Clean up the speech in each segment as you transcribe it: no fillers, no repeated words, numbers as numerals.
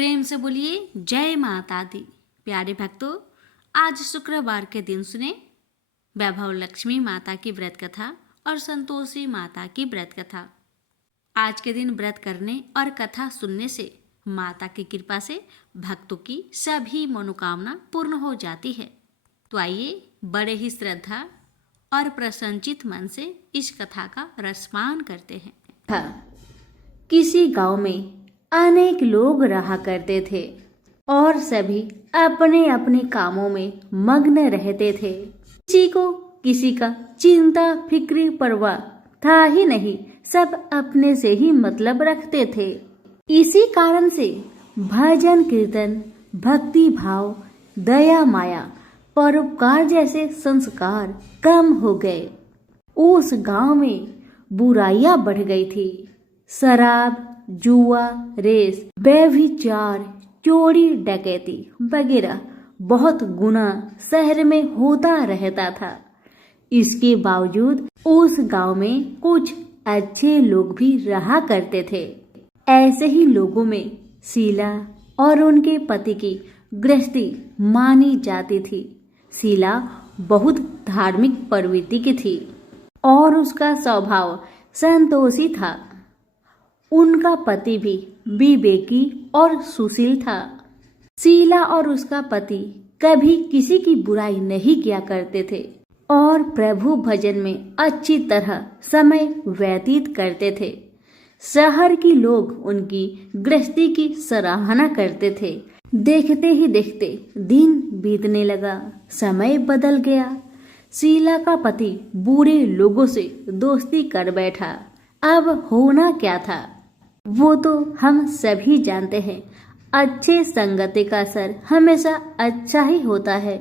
प्रेम से बोलिए जय माता दी। प्यारे भक्तों, आज शुक्रवार के दिन सुने वैभव लक्ष्मी माता की व्रत कथा और संतोषी माता की व्रत कथा। आज के दिन व्रत करने और कथा सुनने से माता की कृपा से भक्तों की सभी मनोकामना पूर्ण हो जाती है। तो आइए बड़े ही श्रद्धा और प्रसन्नचित मन से इस कथा का रसपान करते हैं। किसी गांव में अनेक लोग रहा करते थे और सभी अपने अपने कामों में मग्न रहते थे। किसी को किसी का चिंता फिक्र परवाह था ही नहीं, सब अपने से ही मतलब रखते थे। इसी कारण से भजन कीर्तन, भक्ति भाव, दया माया, परोपकार जैसे संस्कार कम हो गए। उस गांव में बुराइयां बढ़ गई थी। शराब, जुआ, रेस, व्यभिचार, चोरी डकैती वगैरह बहुत गुना शहर में होता रहता था। इसके बावजूद उस गांव में कुछ अच्छे लोग भी रहा करते थे। ऐसे ही लोगों में शीला और उनके पति की गृहस्थी मानी जाती थी। शीला बहुत धार्मिक प्रवृत्ति की थी और उसका स्वभाव संतोषी था। उनका पति भी विवेकी और सुशील था। शीला और उसका पति कभी किसी की बुराई नहीं किया करते थे और प्रभु भजन में अच्छी तरह समय व्यतीत करते थे। शहर के लोग उनकी गृहस्थी की सराहना करते थे। देखते ही देखते दिन बीतने लगा, समय बदल गया। शीला का पति बूढ़े लोगों से दोस्ती कर बैठा। अब होना क्या था वो तो हम सभी जानते हैं। अच्छे संगति का असर हमेशा अच्छा ही होता है,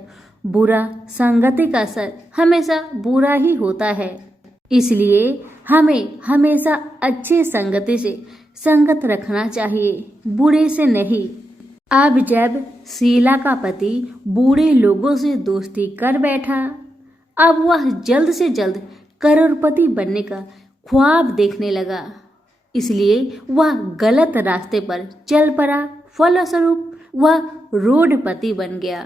बुरा संगति का असर हमेशा बुरा ही होता है। इसलिए हमें हमेशा अच्छे संगति से संगत रखना चाहिए, बुरे से नहीं। अब जब शीला का पति बूढ़े लोगों से दोस्ती कर बैठा, अब वह जल्द से जल्द करोड़पति बनने का ख्वाब देखने लगा। इसलिए वह गलत रास्ते पर चल पड़ा। फलस्वरूप वह रोडपति बन गया।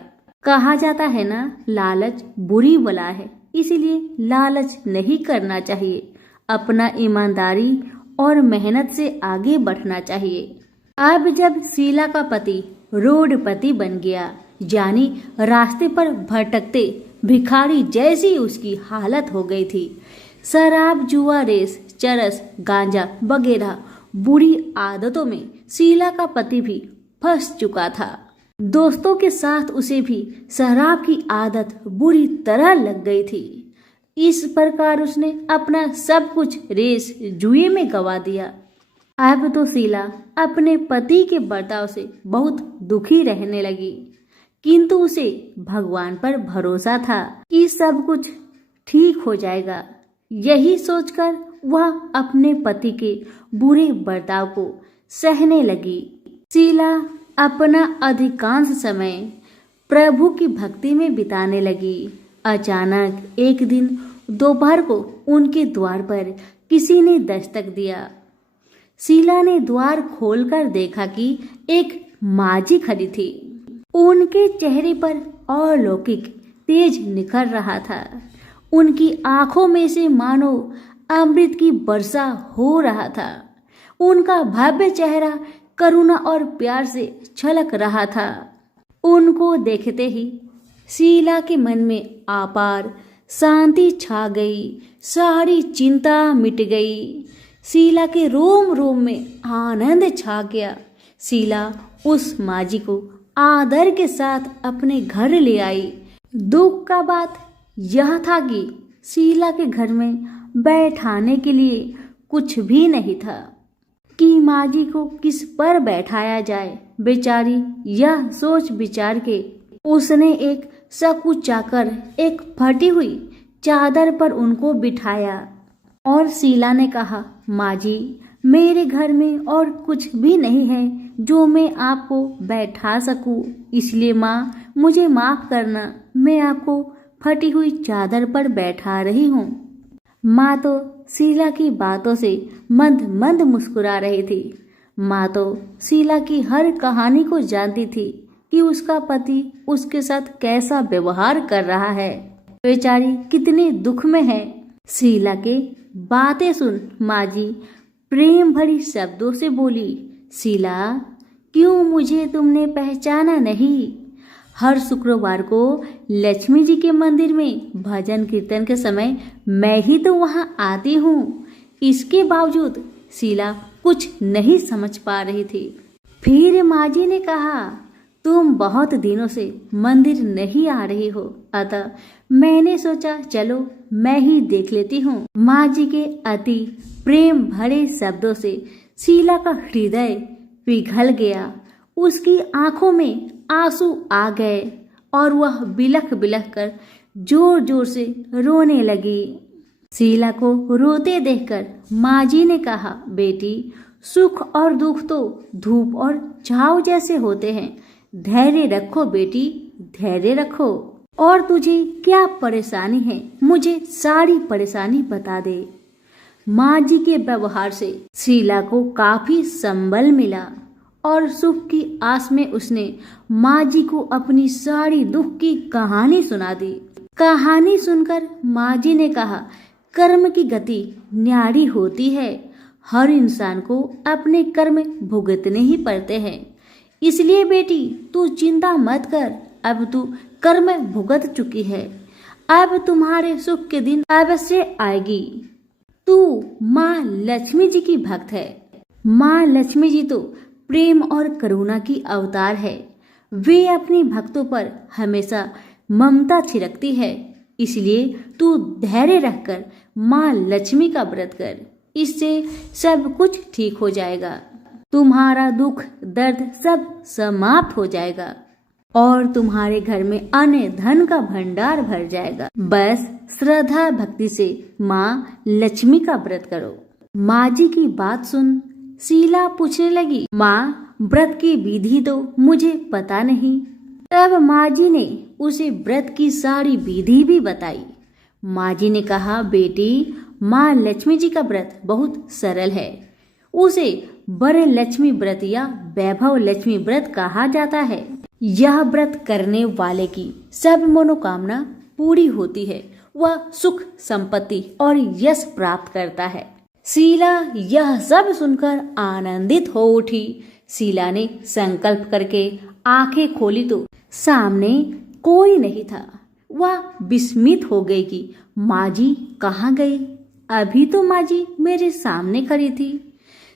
कहा जाता है ना, लालच बुरी बला है, इसलिए लालच नहीं करना चाहिए। अपना ईमानदारी और मेहनत से आगे बढ़ना चाहिए। अब जब शीला का पति रोडपति बन गया, यानी रास्ते पर भटकते भिखारी जैसी उसकी हालत हो गई थी। शराब, जुआ, रेस, चरस, गांजा वगैरह बुरी आदतों में शीला का पति भी फंस चुका था। दोस्तों के साथ उसे भी शराब की आदत बुरी तरह लग गई थी। इस प्रकार उसने अपना सब कुछ रेस जुए में गवा दिया। अब तो शीला अपने पति के बर्ताव से बहुत दुखी रहने लगी, किंतु उसे भगवान पर भरोसा था कि सब कुछ ठीक हो जाएगा। यही सोचकर वह अपने पति के बुरे बर्ताव को सहने लगी। शीला अपना अधिकांश समय प्रभु की भक्ति में बिताने लगी। अचानक एक दिन दोपहर को उनके द्वार पर किसी ने दस्तक दिया। शीला ने द्वार खोलकर देखा कि एक माझी खड़ी थी। उनके चेहरे पर अलौकिक तेज निखर रहा था। उनकी आंखों में से मानो अमृत की वर्षा हो रहा था। उनका भव्य चेहरा करुणा और प्यार से छलक रहा था। उनको देखते ही शीला के मन में अपार शांति छा गई। सारी चिंता मिट गई। शीला के रोम रोम में आनंद छा गया। शीला उस माझी को आदर के साथ अपने घर ले आई। दुख का बात यह था कि शीला के घर में बैठाने के लिए कुछ भी नहीं था कि माझी को किस पर बैठाया जाए। बेचारी यह सोच विचार के उसने एक सकुचाकर एक फटी हुई चादर पर उनको बिठाया और शीला ने कहा, माझी, मेरे घर में और कुछ भी नहीं है जो मैं आपको बैठा सकूं, इसलिए माँ मुझे माफ करना, मैं आपको फटी हुई चादर पर बैठा रही हूँ। माँ तो शीला की बातों से मंद मंद मुस्कुरा रही थी। माँ तो शीला की हर कहानी को जानती थी कि उसका पति उसके साथ कैसा व्यवहार कर रहा है, बेचारी कितने दुख में है। शीला के बातें सुन माँ जी प्रेम भरी शब्दों से बोली, शीला क्यों मुझे तुमने पहचाना नहीं? हर शुक्रवार को लक्ष्मी जी के मंदिर में भजन कीर्तन के समय मैं ही तो वहां आती हूँ। इसके बावजूद शीला कुछ नहीं समझ पा रही थी। फिर माँ जी ने कहा, तुम बहुत दिनों से मंदिर नहीं आ रही हो, अतः मैंने सोचा चलो मैं ही देख लेती हूँ। माँ जी के अति प्रेम भरे शब्दों से शीला का हृदय पिघल गया। उसकी आंखों में आंसू आ गए और वह बिलख बिलख कर जोर जोर से रोने लगी। शीला को रोते देखकर माँ जी ने कहा, बेटी सुख और दुख तो धूप और छाव जैसे होते हैं, धैर्य रखो बेटी, धैर्य रखो। और तुझे क्या परेशानी है, मुझे सारी परेशानी बता दे। माँ जी के व्यवहार से शीला को काफी संबल मिला और सुख की आस में उसने माँ जी को अपनी सारी दुख की कहानी सुना दी। कहानी सुनकर माँ जी ने कहा, कर्म की गति न्यारी होती है, हर इंसान को अपने कर्म भुगतने ही पड़ते हैं। इसलिए बेटी तू चिंता मत कर, अब तू कर्म भुगत चुकी है, अब तुम्हारे सुख के दिन अवश्य आएगी। तू माँ लक्ष्मी जी की भक्त है। माँ लक्ष्मी जी तो प्रेम और करुणा की अवतार है। वे अपनी भक्तों पर हमेशा ममता छिड़कती है। इसलिए तू धैर्य रखकर माँ लक्ष्मी का व्रत कर, इससे सब कुछ ठीक हो जाएगा। तुम्हारा दुख दर्द सब समाप्त हो जाएगा और तुम्हारे घर में अन्न धन का भंडार भर जाएगा। बस श्रद्धा भक्ति से माँ लक्ष्मी का व्रत करो। माँ जी की बात सुन शीला पूछने लगी, माँ व्रत की विधि तो मुझे पता नहीं। तब माँ जी ने उसे व्रत की सारी विधि भी बताई। माँ जी ने कहा, बेटी माँ लक्ष्मी जी का व्रत बहुत सरल है। उसे वर लक्ष्मी व्रत या वैभव लक्ष्मी व्रत कहा जाता है। यह व्रत करने वाले की सब मनोकामना पूरी होती है, वह सुख संपत्ति और यश प्राप्त करता है। शीला यह सब सुनकर आनंदित हो उठी। शीला ने संकल्प करके आंखें खोली तो सामने कोई नहीं था। वह विस्मित हो गई कि माँ जी कहाँ गई? अभी तो माँ जी मेरे सामने खड़ी थी।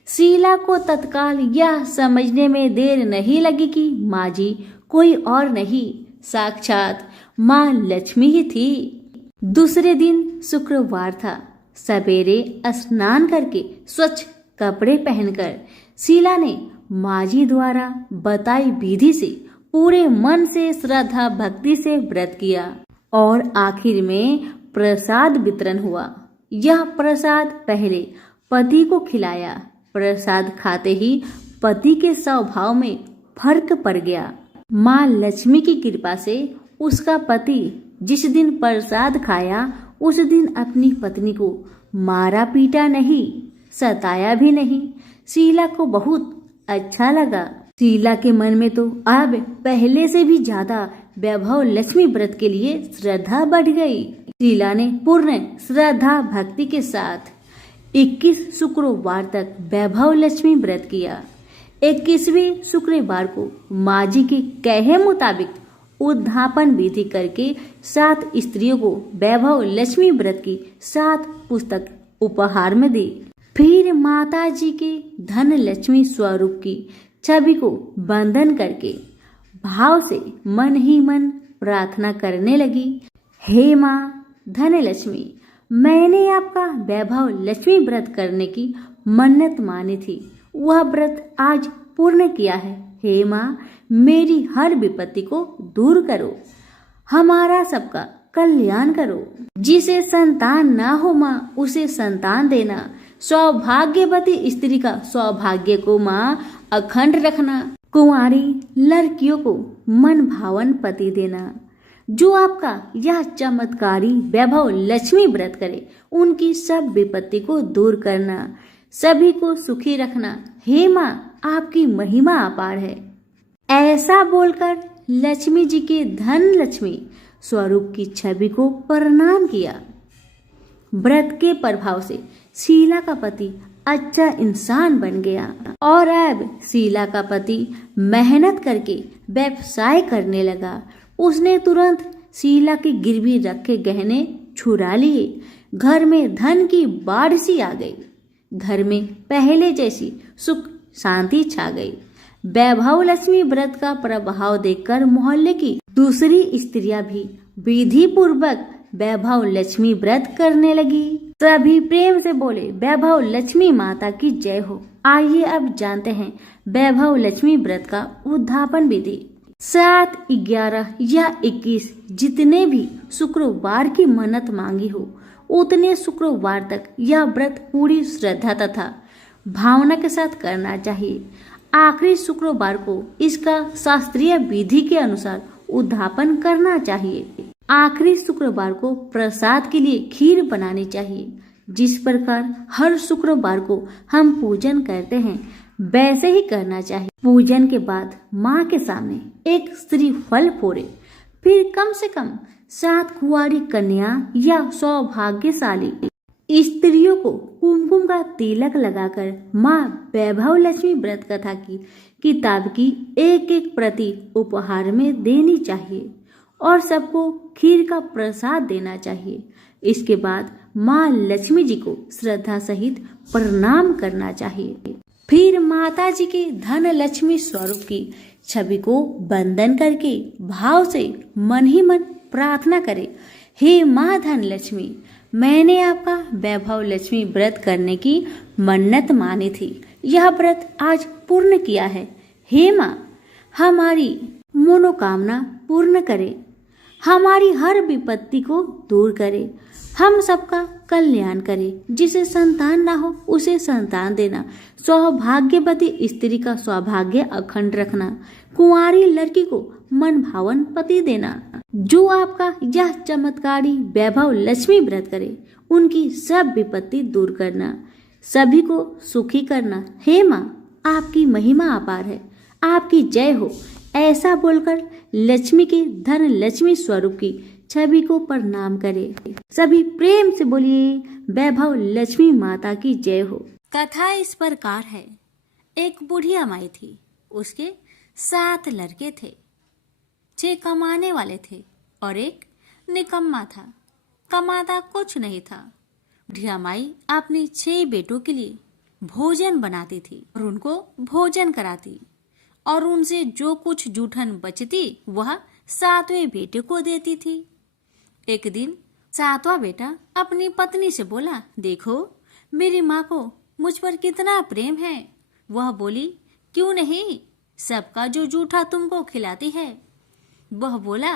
शीला को तत्काल यह समझने में देर नहीं लगी कि माँ जी कोई और नहीं, साक्षात माँ लक्ष्मी ही थी। दूसरे दिन शुक्रवार था। सवेरे स्नान करके स्वच्छ कपड़े पहनकर शीला ने माँ जी द्वारा बताई विधि से पूरे मन से श्रद्धा भक्ति से व्रत किया और आखिर में प्रसाद वितरण हुआ। यह प्रसाद पहले पति को खिलाया। प्रसाद खाते ही पति के स्वभाव में फर्क पड़ गया। माँ लक्ष्मी की कृपा से उसका पति जिस दिन प्रसाद खाया उस दिन अपनी पत्नी को मारा पीटा नहीं, सताया भी नहीं। शीला को बहुत अच्छा लगा। शीला के मन में तो अब पहले से भी ज्यादा वैभव लक्ष्मी व्रत के लिए श्रद्धा बढ़ गई। शीला ने पूर्ण श्रद्धा भक्ति के साथ 21 शुक्रवार तक वैभव लक्ष्मी व्रत किया। 21वें शुक्रवार को माँ जी के कहे मुताबिक उद्धापन विधि करके 7 स्त्रियों को वैभव लक्ष्मी व्रत की 7 पुस्तक उपहार में दी। फिर माता जी के धन लक्ष्मी स्वरूप की छवि को बंधन करके भाव से मन ही मन प्रार्थना करने लगी, हे माँ धन लक्ष्मी, मैंने आपका वैभव लक्ष्मी व्रत करने की मन्नत मानी थी, वह व्रत आज पूर्ण किया है। हे माँ मेरी हर विपत्ति को दूर करो, हमारा सबका कल्याण करो। जिसे संतान ना हो माँ उसे संतान देना। सौभाग्यवती स्त्री का सौभाग्य को माँ अखंड रखना। कुंवारी लड़कियों को मन भावन पति देना। जो आपका यह चमत्कारी वैभव लक्ष्मी व्रत करे उनकी सब विपत्ति को दूर करना। सभी को सुखी रखना। हे माँ, आपकी महिमा अपार है। ऐसा बोलकर लक्ष्मी जी के धन लक्ष्मी स्वरूप की छवि को प्रणाम किया। व्रत के प्रभाव से शीला का पति अच्छा इंसान बन गया और अब शीला का पति मेहनत करके व्यवसाय करने लगा। उसने तुरंत शीला की गिरवी रखे गहने छुड़ा लिए। घर में धन की बाढ़ सी आ गई। घर में पहले जैसी सुख शांति छा गई। वैभव लक्ष्मी व्रत का प्रभाव देखकर मोहल्ले की दूसरी स्त्रियां भी विधि पूर्वक वैभव लक्ष्मी व्रत करने लगी। सभी प्रेम से बोले, वैभव लक्ष्मी माता की जय हो। आइए अब जानते हैं वैभव लक्ष्मी व्रत का उद्यापन विधि। 7, 11 या 21 जितने भी शुक्रवार की मन्नत मांगी हो उतने शुक्रवार तक यह व्रत पूरी श्रद्धा तथा भावना के साथ करना चाहिए। आखिरी शुक्रवार को इसका शास्त्रीय विधि के अनुसार उद्यापन करना चाहिए। आखिरी शुक्रवार को प्रसाद के लिए खीर बनानी चाहिए। जिस प्रकार हर शुक्रवार को हम पूजन करते हैं वैसे ही करना चाहिए। पूजन के बाद माँ के सामने एक श्रीफल फोड़े, फिर कम से कम 7 कुंवारी कन्या या सौभाग्यशाली स्त्रियों को कुमकुम का तिलक लगाकर माँ वैभव लक्ष्मी व्रत कथा की किताब की एक प्रति उपहार में देनी चाहिए और सबको खीर का प्रसाद देना चाहिए। इसके बाद माँ लक्ष्मी जी को श्रद्धा सहित प्रणाम करना चाहिए। फिर माता जी के धन लक्ष्मी स्वरूप की छवि को वंदन करके भाव से मन ही मन प्रार्थना करें, हे माँ धन लक्ष्मी, मैंने आपका वैभव लक्ष्मी व्रत करने की मन्नत मानी थी। यह व्रत आज पूर्ण किया है। हे माँ, हमारी मनोकामना पूर्ण करे, हमारी हर विपत्ति को दूर करे, हम सबका कल्याण करे। जिसे संतान ना हो उसे संतान देना, सौभाग्यवती स्त्री का सौभाग्य अखंड रखना, कुंवारी लड़की को मन भावन पति देना। जो आपका यह चमत्कारी वैभव लक्ष्मी व्रत करे उनकी सब विपत्ति दूर करना, सभी को सुखी करना। हे माँ, आपकी महिमा अपार है, आपकी जय हो। ऐसा बोलकर लक्ष्मी के धन लक्ष्मी स्वरूप की छवि को प्रणाम करे। सभी प्रेम से बोलिए, वैभव लक्ष्मी माता की जय हो। कथा इस प्रकार है। एक बुढ़िया माई थी, उसके 7 लड़के थे। 6 कमाने वाले थे और एक निकम्मा था, कमाता कुछ नहीं था। बुढ़िया माई अपने 6 बेटों के लिए भोजन बनाती थी और उनको भोजन कराती और उनसे जो कुछ जूठन बचती वह 7वें बेटे को देती थी। एक दिन 7वां बेटा अपनी पत्नी से बोला, देखो मेरी माँ को मुझ पर कितना प्रेम है। वह बोली, क्यों नहीं, सबका जो जूठा तुमको खिलाती है। वह बोला,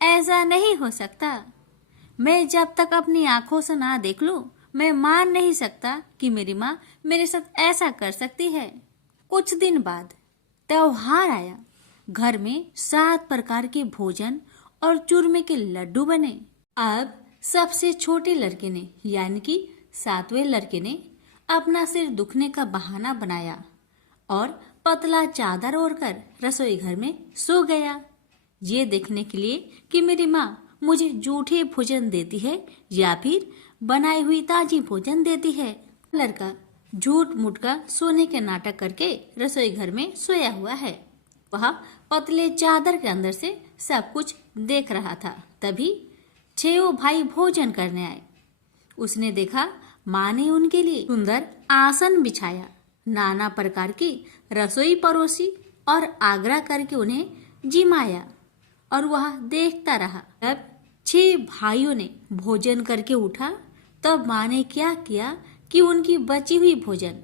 ऐसा नहीं हो सकता, मैं जब तक अपनी आंखों से ना देख लूं मैं मान नहीं सकता कि मेरी माँ मेरे साथ ऐसा कर सकती है। कुछ दिन बाद त्योहार आया। घर में 7 प्रकार के भोजन और चूरमे के लड्डू बने। अब सबसे छोटे लड़के ने यानी कि 7वें लड़के ने अपना सिर दुखने का बहाना बनाया और पतला चादर ओढ़कर रसोई घर में सो गया, ये देखने के लिए कि मेरी माँ मुझे जूठे भोजन देती है या फिर बनाई हुई ताजी भोजन देती है। लड़का झूठ मूठ का सोने के नाटक करके रसोई घर में सोया हुआ है। वह पतले चादर के अंदर से सब कुछ देख रहा था। तभी 6 भाई भोजन करने आए। उसने देखा माँ ने उनके लिए सुंदर आसन बिछाया, नाना प्रकार की रसोई परोसी और आग्रह करके उन्हें जिमाया और वह देखता रहा। तब 6 भाइयों ने भोजन करके उठा। तब माँ ने क्या किया कि उनकी बची हुई भोजन,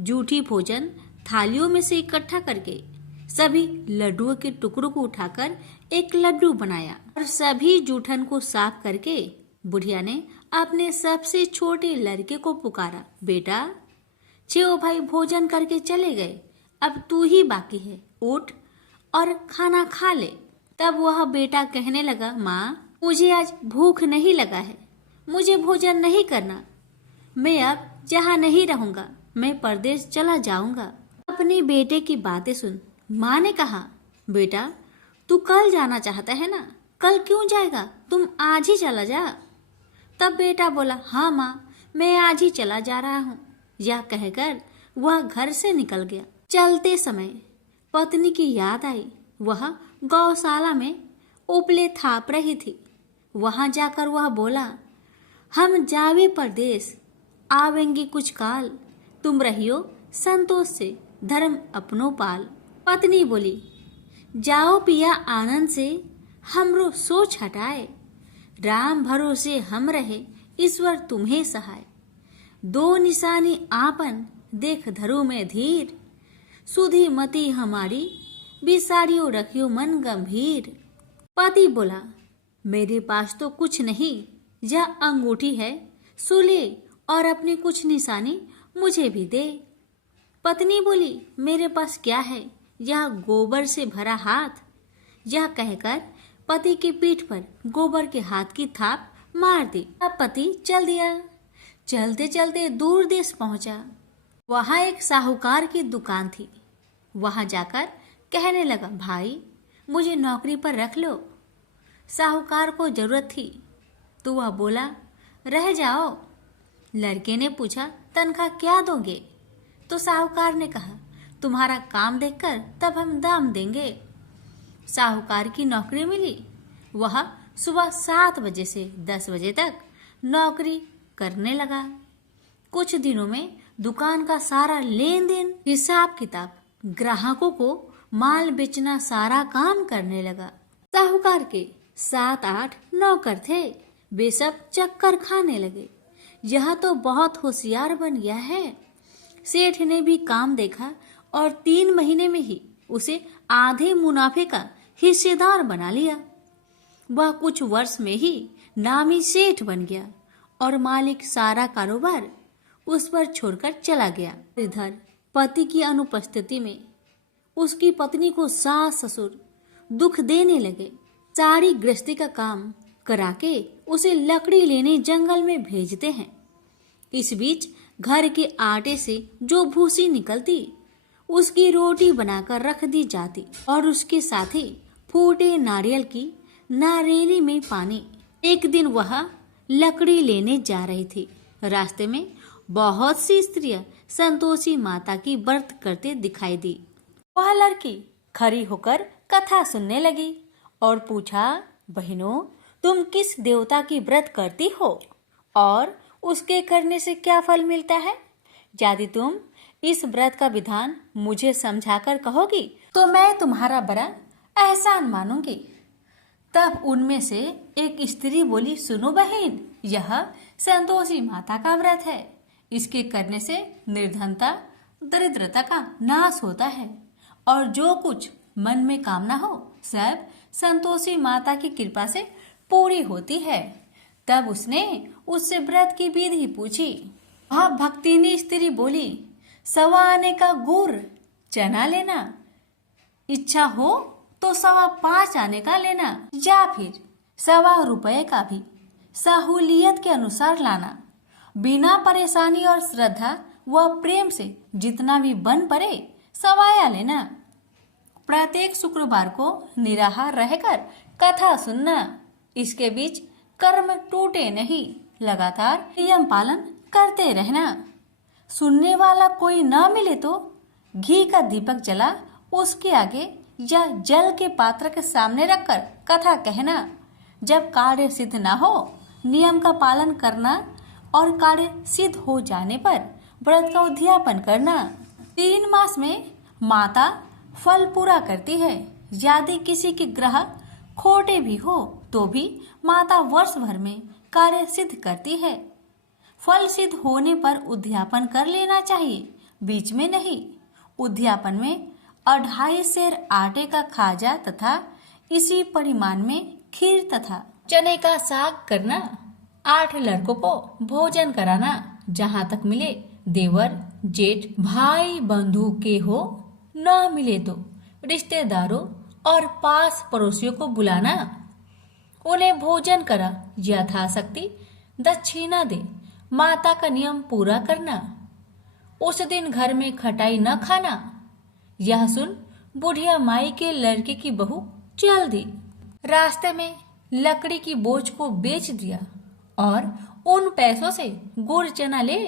जूठी भोजन थालियों में से इकट्ठा करके सभी लड्डुओं के टुकड़ों को उठाकर एक लड्डू बनाया और सभी जूठन को साफ करके बुढ़िया ने अपने सबसे छोटे लड़के को पुकारा, बेटा 6 भाई भोजन करके चले गए, अब तू ही बाकी है, उठ और खाना खा ले। तब वह बेटा कहने लगा, माँ मुझे आज भूख नहीं लगा है, मुझे भोजन नहीं करना, मैं अब जहाँ नहीं रहूंगा, मैं परदेश चला जाऊंगा। अपने बेटे की बातें सुन माँ ने कहा, बेटा तू कल जाना चाहता है ना, कल क्यों जाएगा, तुम आज ही चला जा। तब बेटा बोला, हाँ माँ, मैं आज ही चला जा रहा हूँ। यह कहकर वह घर से निकल गया। चलते समय पत्नी की याद आई। वह गौशाला में उपले थाप रही थी। वहां जाकर वह बोला, हम जावे परदेश, आवेंगे कुछ काल, तुम रहियो संतोष से, धर्म अपनो पाल। पत्नी बोली, जाओ पिया आनंद से, हमरो सोच हटाए, राम भरोसे हम रहे, ईश्वर तुम्हें सहाय। दो निशानी आपन, देख धरो में धीर, सुधी मति हमारी, बिसारियो रखियो मन गंभीर। पति बोला, मेरे पास तो कुछ नहीं, यह अंगूठी है, सुले और अपनी कुछ निशानी मुझे भी दे। पत्नी बोली, मेरे पास क्या है, यह गोबर से भरा हाथ। यह कहकर पति की पीठ पर गोबर के हाथ की थाप मार दी। अब पति चल दिया। चलते चलते दूर देश पहुंचा। वहां एक साहूकार की दुकान थी। वहां जाकर कहने लगा, भाई मुझे नौकरी पर रख लो। साहूकार को जरूरत थी तो वह बोला, रह जाओ। लड़के ने पूछा, तनख्वाह क्या दोगे? तो साहूकार ने कहा, तुम्हारा काम देखकर तब हम दाम देंगे। साहूकार की नौकरी मिली। वह सुबह 7 बजे से 10 बजे तक नौकरी करने लगा। कुछ दिनों में दुकान का सारा लेन देन, हिसाब किताब, ग्राहकों को माल बेचना, सारा काम करने लगा। साहूकार के 7-8 नौकर थे। वे सब चक्कर खाने लगे। यह तो बहुत होशियार बन गया है। सेठ ने भी काम देखा और 3 महीने में ही उसे आधे मुनाफे का हिस्सेदार बना लिया। वह कुछ वर्ष में ही नामी सेठ बन गया और मालिक सारा कारोबार उस पर छोड़कर चला गया। इधर पति की अनुपस्थिति में उसकी पत्नी को सास ससुर दुख देने लगे। सारी गृहस्थी का काम करा के उसे लकड़ी लेने जंगल में भेजते हैं। इस बीच घर के आटे से जो भूसी निकलती उसकी रोटी बनाकर रख दी जाती और उसके साथ ही फूटे नारियल की नारेली में पानी। एक दिन वह लकड़ी लेने जा रही थी। रास्ते में बहुत सी स्त्रियां संतोषी माता की व्रत करते दिखाई दी। वह लड़की खड़ी होकर कथा सुनने लगी और पूछा, बहनों तुम किस देवता की व्रत करती हो और उसके करने से क्या फल मिलता है? यदि तुम इस व्रत का विधान मुझे समझाकर कहोगी तो मैं तुम्हारा बड़ा एहसान मानूंगी। तब उनमें से एक स्त्री बोली, सुनो बहन, यह संतोषी माता का व्रत है। इसके करने से निर्धनता, दरिद्रता का नाश होता है और जो कुछ मन में कामना हो सब संतोषी माता की कृपा से पूरी होती है। तब उसने उससे व्रत की विधि पूछी। वह भक्तिनी स्त्री बोली, 1.25 आने का गुड़ चना लेना, इच्छा हो तो 5.25 आने का लेना या फिर 1.25 रुपए का भी सहूलियत के अनुसार लाना। बिना परेशानी और श्रद्धा व प्रेम से जितना भी बन पड़े 1.25 लेना। प्रत्येक शुक्रवार को निराहार रहकर कथा सुनना। इसके बीच कर्म टूटे नहीं, लगातार नियम पालन करते रहना। सुनने वाला कोई न मिले तो घी का दीपक जला उसके आगे या जल के पात्र के सामने रखकर कथा कहना। जब कार्य सिद्ध न हो नियम का पालन करना और कार्य सिद्ध हो जाने पर व्रत का उद्यापन करना। 3 मास में माता फल पूरा करती है। यदि किसी के ग्रह खोटे भी हो तो भी माता वर्ष भर में कार्य सिद्ध करती है। फल सिद्ध होने पर उद्यापन कर लेना चाहिए, बीच में नहीं। उद्यापन में 2.5 सेर आटे का खाजा तथा इसी परिमाण में खीर तथा चने का साग करना। 8 लड़कों को भोजन कराना। जहाँ तक मिले देवर, जेठ, भाई बंधु के हो, न मिले तो रिश्तेदारों और पास पड़ोसियों को बुलाना। उन्हें भोजन करा, यथाशक्ति दक्षिणा दे, माता का नियम पूरा करना। उस दिन घर में खटाई न खाना। यह सुन बुढ़िया माई के लड़के की बहू चल दी। रास्ते में लकड़ी की बोझ को बेच दिया और उन पैसों से गुड़ चना ले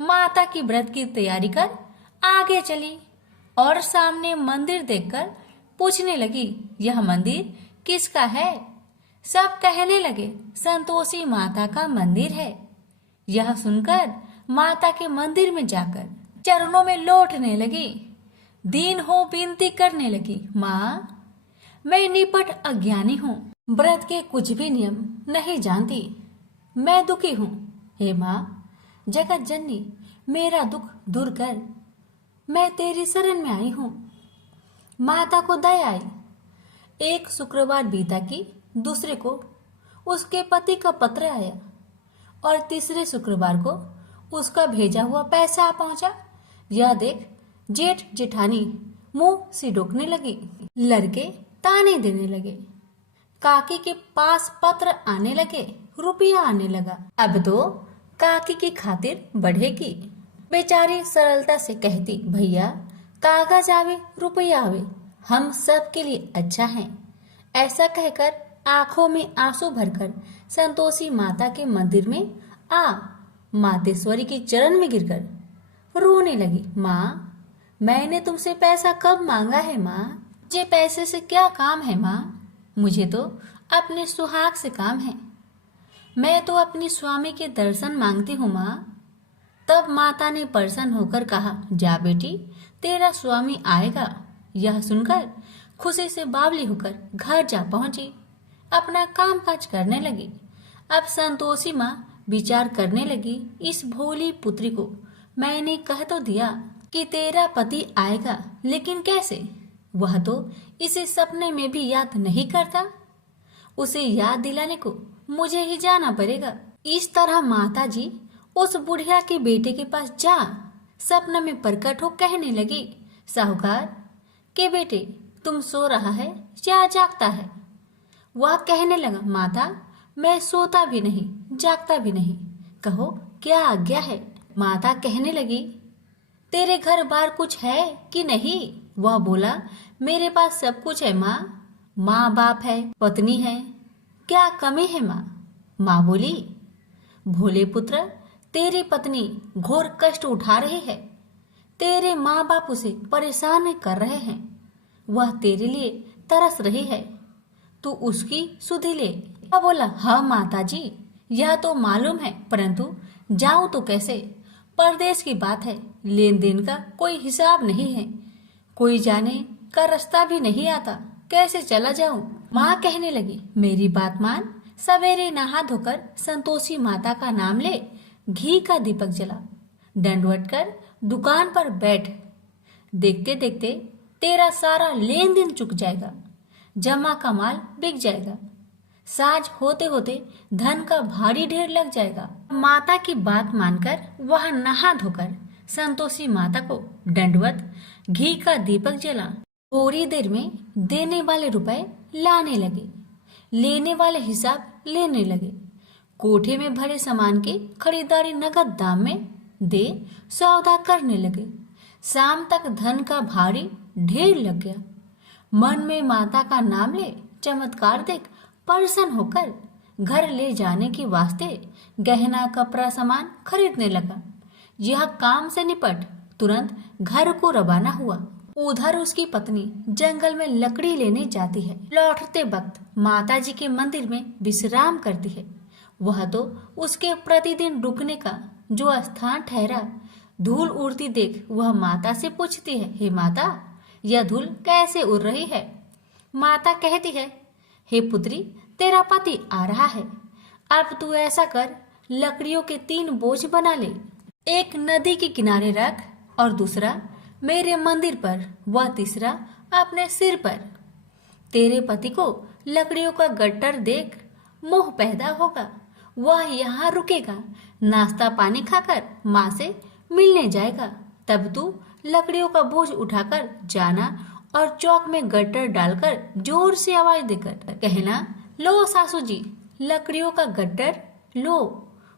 माता की व्रत की तैयारी कर आगे चली और सामने मंदिर देखकर पूछने लगी, यह मंदिर किसका है? सब कहने लगे, संतोषी माता का मंदिर है। यह सुनकर माता के मंदिर में जाकर चरणों में लौटने लगी। दीन हो विनती करने लगी, माँ मैं निपट अज्ञानी हूँ, व्रत के कुछ भी नियम नहीं जानती, मैं दुखी हूँ। हे माँ जगत जननी मेरा दुख दूर कर, मैं तेरी शरण में आई हूँ। माता को दया आई। एक शुक्रवार बीता कि दूसरे को उसके पति का पत्र आया और तीसरे शुक्रवार को उसका भेजा हुआ पैसा आ पहुंचा। यह देख जेठ जेठानी मुंह सिडोकने लगी। लड़के ताने देने लगे। काकी के पास पत्र आने लगे, रुपया आने लगा। अब तो काकी की खातिर बढ़ेगी। बेचारी सरलता से कहती, भैया कागज आवे रुपया आवे, हम सब के लिए अच्छा है। ऐसा कहकर आंखों में आंसू भरकर संतोषी माता के मंदिर में आ मातेश्वरी के चरण में गिरकर रोने लगी। माँ मैंने तुमसे पैसा कब मांगा है माँ? मुझे पैसे से क्या काम है माँ? मुझे तो अपने सुहाग से काम है। मैं तो अपनी स्वामी के दर्शन मांगती हूँ माँ। तब माता ने प्रसन्न होकर कहा, जा बेटी तेरा स्वामी आएगा। यह सुनकर खुशी से बावली होकर घर जा पहुंची, अपना काम काज करने लगी। अब संतोषी माँ विचार करने लगी, इस भोली पुत्री को मैंने कह तो दिया कि तेरा पति आएगा, लेकिन कैसे? वह तो इसे सपने में भी याद नहीं करता। उसे याद दिलाने को मुझे ही जाना पड़ेगा। इस तरह माता जी उस बुढ़िया के बेटे के पास जा सपना में प्रकट हो कहने लगी, साहूकार के बेटे तुम सो रहा है या जागता है? वह कहने लगा, माता मैं सोता भी नहीं जागता भी नहीं, कहो क्या आज्ञा है? माता कहने लगी, तेरे घर बार कुछ है कि नहीं? वह बोला, मेरे पास सब कुछ है माँ, माँ बाप है, पत्नी है, क्या कमी है माँ? माँ बोली, भोले पुत्र तेरी पत्नी घोर कष्ट उठा रही है, तेरे माँ बाप उसे परेशान कर रहे हैं, वह तेरे लिए तरस रही है, तू उसकी सुधि ले। वह बोला, हाँ माता जी यह तो मालूम है, परंतु जाऊं तो कैसे? परदेश की बात है, लेन देन का कोई हिसाब नहीं है, कोई जाने का रास्ता भी नहीं आता, कैसे चला जाऊं? माँ कहने लगी, मेरी बात मान, सवेरे नहा धोकर संतोषी माता का नाम ले, घी का दीपक जला, दंडवत कर दुकान पर बैठ, देखते देखते तेरा सारा लेन देन चुक जाएगा, जमा का माल बिक जाएगा, साज होते होते धन का भारी ढेर लग जाएगा। माता की बात मानकर वह नहा धोकर संतोषी माता को दंडवत घी का दीपक जला। थोड़ी देर में देने वाले रुपए लाने लगे, लेने वाले हिसाब लेने लगे। कोठे में भरे सामान की खरीदारी नगद दाम में दे सौदा करने लगे। शाम तक धन का भारी ढेर लग गया। मन में माता का नाम ले चमत्कार देख प्रसन्न होकर घर ले जाने के वास्ते गहना कपड़ा सामान खरीदने लगा। यह काम से निपट तुरंत घर को रवाना हुआ। उधर उसकी पत्नी जंगल में लकड़ी लेने जाती है। लौटते वक्त माता जी के मंदिर में विश्राम करती है। वह तो उसके प्रतिदिन रुकने का जो स्थान ठहरा। धूल उड़ती देख वह माता से पूछती है, हे माता यह धूल कैसे उड़ रही है? माता कहती है, हे पुत्री तेरा पति आ रहा है, अब तू ऐसा कर लकड़ियों के 3 बोझ बना ले, एक नदी के किनारे रख और दूसरा मेरे मंदिर पर, वह तीसरा अपने सिर पर। तेरे पति को लकड़ियों का गट्टर देख मोह पैदा होगा, वह यहाँ रुकेगा, नाश्ता पानी खाकर माँ से मिलने जाएगा। तब तू लकड़ियों का बोझ उठाकर जाना और चौक में गट्टर डालकर जोर से आवाज देकर कहना, लो सासू जी लकड़ियों का गट्टर लो,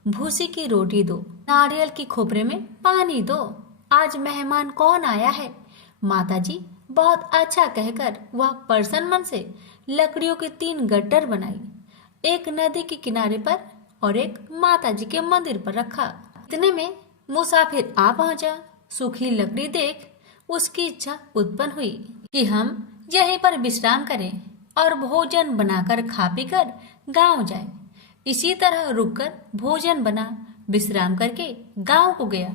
भूसी की रोटी दो, नारियल की खोपरे में पानी दो, आज मेहमान कौन आया है। माताजी बहुत अच्छा कहकर वह प्रसन्न मन से लकड़ियों के 3 गट्टर बनाई, एक नदी के किनारे पर और एक माताजी के मंदिर पर रखा। इतने में मुसाफिर आ पहुंचा। सूखी लकड़ी देख उसकी इच्छा उत्पन्न हुई कि हम यहीं पर विश्राम करें और भोजन बनाकर खा पी कर गाँव जाए। इसी तरह रुककर भोजन बना, विश्राम करके गांव को गया।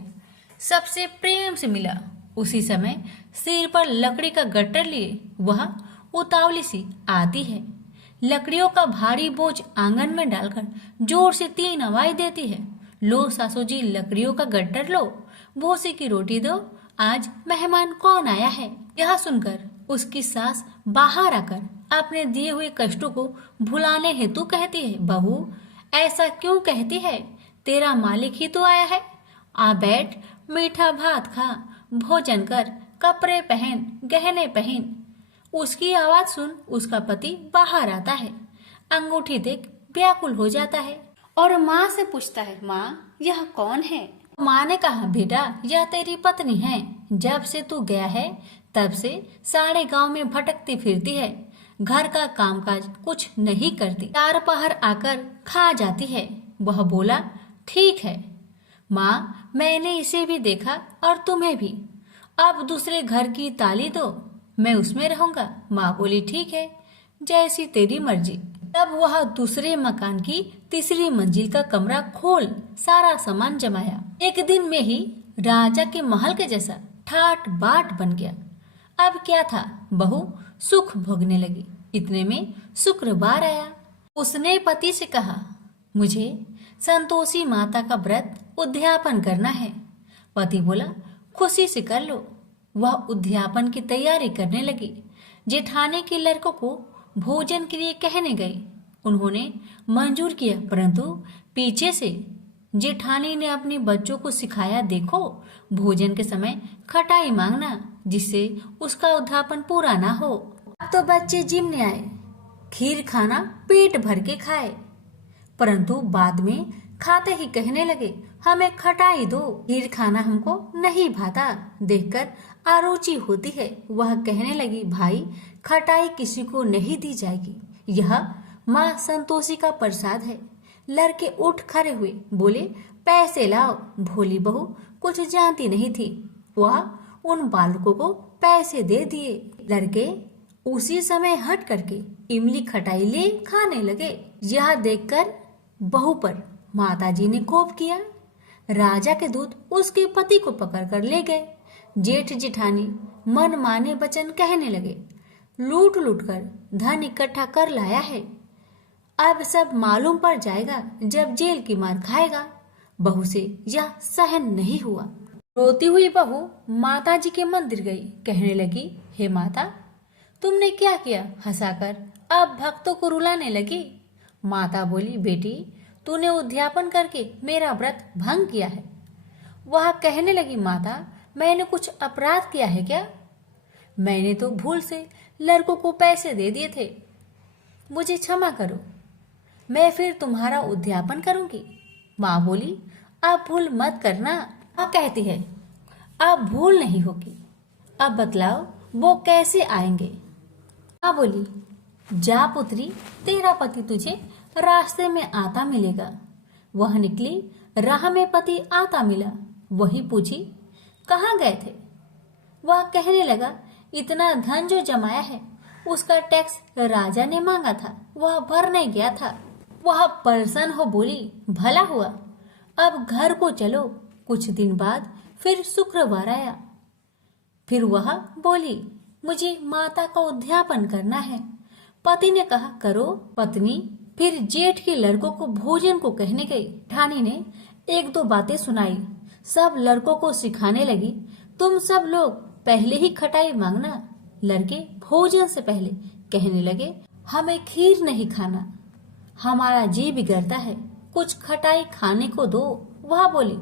सबसे प्रेम से मिला। उसी समय सिर पर लकड़ी का गट्टर लिए वह उतावली सी आती है। लकड़ियों का भारी बोझ आंगन में डालकर जोर से 3 आवाज देती है। लो सासू जी, लकड़ियों का गट्टर लो, भूसी की रोटी दो, आज मेहमान कौन आया है। यह सुनकर उसकी सास बाहर आकर अपने दिए हुए कष्टों को भुलाने हेतु कहती है, बहू ऐसा क्यों कहती है, तेरा मालिक ही तो आया है। आ बैठ, मीठा भात खा, भोजन कर, कपड़े पहन, गहने पहन। उसकी आवाज सुन उसका पति बाहर आता है। अंगूठी देख व्याकुल हो जाता है और माँ से पूछता है, माँ यह कौन है। माँ ने कहा, बेटा यह तेरी पत्नी है। जब से तू गया है तब से सारे गांव में भटकती फिरती है, घर का कामकाज कुछ नहीं करती, 4 पहर आकर खा जाती है। वह बोला, ठीक है माँ, मैंने इसे भी देखा और तुम्हें भी। अब दूसरे घर की ताली दो, मैं उसमें रहूंगा। माँ बोली, ठीक है, जैसी तेरी मर्जी। तब वह दूसरे मकान की 3री मंजिल का कमरा खोल सारा सामान जमाया। एक दिन में ही राजा के महल के जैसा ठाट बाट बन गया। अब क्या था, बहू सुख भोगने लगी। इतने में शुक्रवार आया। उसने पति से कहा, मुझे संतोषी माता का व्रत उद्यापन करना है। पति बोला, खुशी से कर लो। वह उद्यापन की तैयारी करने लगी। जेठानी के लड़कों को भोजन के लिए कहने गई। उन्होंने मंजूर किया, परंतु पीछे से जेठानी ने अपने बच्चों को सिखाया, देखो भोजन के समय खटाई मांगना, जिससे उसका उद्यापन पूरा ना हो। अब तो बच्चे जिमने आए, खीर खाना पेट भर के खाए, परंतु बाद में खाते ही कहने लगे, हमें खटाई दो, खीर खाना हमको नहीं भाता। देखकर आरुचि होती है। वह कहने लगी, भाई खटाई किसी को नहीं दी जाएगी, यह माँ संतोषी का प्रसाद है। लड़के उठ खड़े हुए, बोले, पैसे लाओ। भोली बहू कुछ जानती नहीं थी, वह उन बालकों को पैसे दे दिए। लड़के उसी समय हट करके इमली खटाई ले खाने लगे। यह देखकर बहू पर माताजी ने कोप किया। राजा के दूत उसके पति को पकड़कर ले गए। जेठ जेठानी मन माने वचन कहने लगे, लूट लूट कर धन इकट्ठा कर लाया है, अब सब मालूम पड़ जाएगा जब जेल की मार खाएगा। बहू से यह सहन नहीं हुआ। रोती हुई बहू माताजी के मंदिर गई। कहने लगी, हे माता, तुमने क्या किया, हंसाकर अब भक्तों को रुलाने लगी। माता बोली, बेटी तूने उद्यापन करके मेरा व्रत भंग किया है। वह कहने लगी, माता मैंने कुछ अपराध किया है क्या? मैंने तो भूल से लड़कों को पैसे दे दिए थे, मुझे क्षमा करो, मैं फिर तुम्हारा उद्यापन करूंगी। माँ बोली, अब भूल मत करना। माँ कहती है, अब भूल नहीं होगी, अब बतलाओ वो कैसे आएंगे। माँ बोली, जा पुत्री, तेरा पति तुझे रास्ते में आता मिलेगा। वह निकली, राह में पति आता मिला। वही पूछी, कहाँ गए थे? वह कहने लगा, इतना धन जो जमाया है उसका टैक्स राजा ने मांगा था, वह भरने गया था। वह प्रसन्न हो बोली, भला हुआ, अब घर को चलो। कुछ दिन बाद फिर शुक्रवार आया। फिर वह बोली, मुझे माता का उद्यापन करना है। पति ने कहा, करो। पत्नी फिर जेठ के लड़कों को भोजन को कहने गई। ठानी ने 1-2 बातें सुनाई। सब लड़कों को सिखाने लगी, तुम सब लोग पहले ही खटाई मांगना। लड़के भोजन से पहले कहने लगे, हमें खीर नहीं खाना, हमारा जी बिगड़ता है, कुछ खटाई खाने को दो। वह बोली,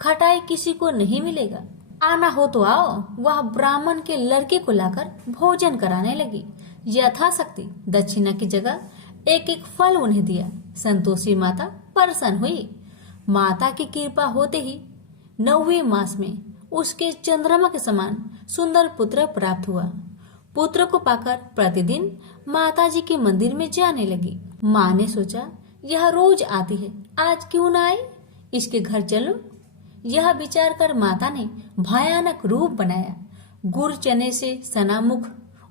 खटाई किसी को नहीं मिलेगा, आना हो तो आओ। वह ब्राह्मण के लड़के को लाकर भोजन कराने लगी। यथाशक्ति दक्षिणा की जगह 1-1 फल उन्हें दिया। संतोषी माता प्रसन्न हुई। माता की कृपा होते ही 9वें मास में उसके चंद्रमा के समान सुंदर पुत्र प्राप्त हुआ। पुत्र को पाकर प्रतिदिन माताजी के मंदिर में जाने लगी। माँ ने सोचा, यह रोज आती है, आज क्यों न आए, इसके घर चलो। यह विचार कर माता ने भयानक रूप बनाया। गुड़ चने से सना मुख,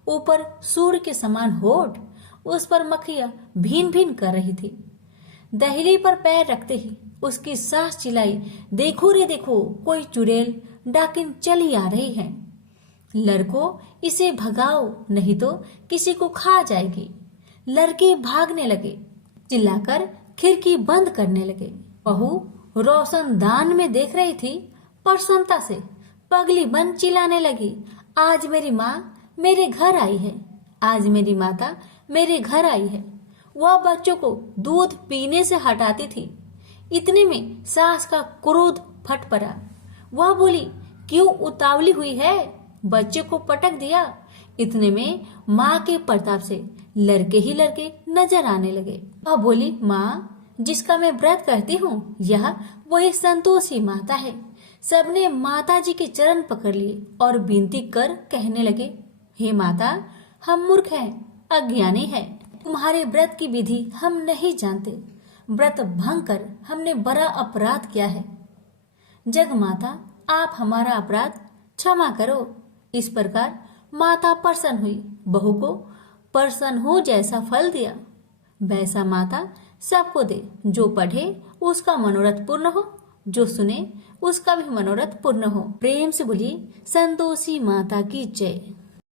ऊपर सूर्य के समान होठ, उस पर मक्खियां भीन भीन कर रही थी। दहली पर पैर रखते ही उसकी सास चिल्लाई, देखो रे देखो, कोई चुड़ैल डाकिन चली आ रही है। लड़कों, इसे भगाओ, नहीं तो किसी को खा जाएगी। लड़के भागने लगे, चिल्लाकर खिड़की बंद करने लगे। बहू रोशनदान में देख रही थी, प्रसन्नता से पगली बन चिल्लाने लगी, आज मेरी माँ मेरे घर आई है, आज मेरी माता मेरे घर आई है। वह बच्चों को दूध पीने से हटाती थी। इतने में सास का क्रोध फट पड़ा। वह बोली, क्यों उतावली हुई है, बच्चे को पटक दिया। इतने में माँ के प्रताप से लड़के ही लड़के नजर आने लगे। वह बोली, माँ, जिसका मैं व्रत करती हूँ, यह वही संतोषी माता है। सबने माता जी के चरण पकड़ लिए और विनती कर कहने लगे, हे माता, हम मूर्ख हैं, अज्ञानी हैं, तुम्हारे व्रत की विधि हम नहीं जानते। व्रत भंग कर हमने बड़ा अपराध किया है। जग माता, आप हमारा अपराध क्षमा करो। इस प्रकार माता प्रसन्न हुई। बहू को प्रसन्न हो जैसा फल दिया, वैसा माता सबको दे। जो पढ़े उसका मनोरथ पूर्ण हो, जो सुने उसका भी मनोरथ पूर्ण हो। प्रेम से बोलिए संतोषी माता की जय।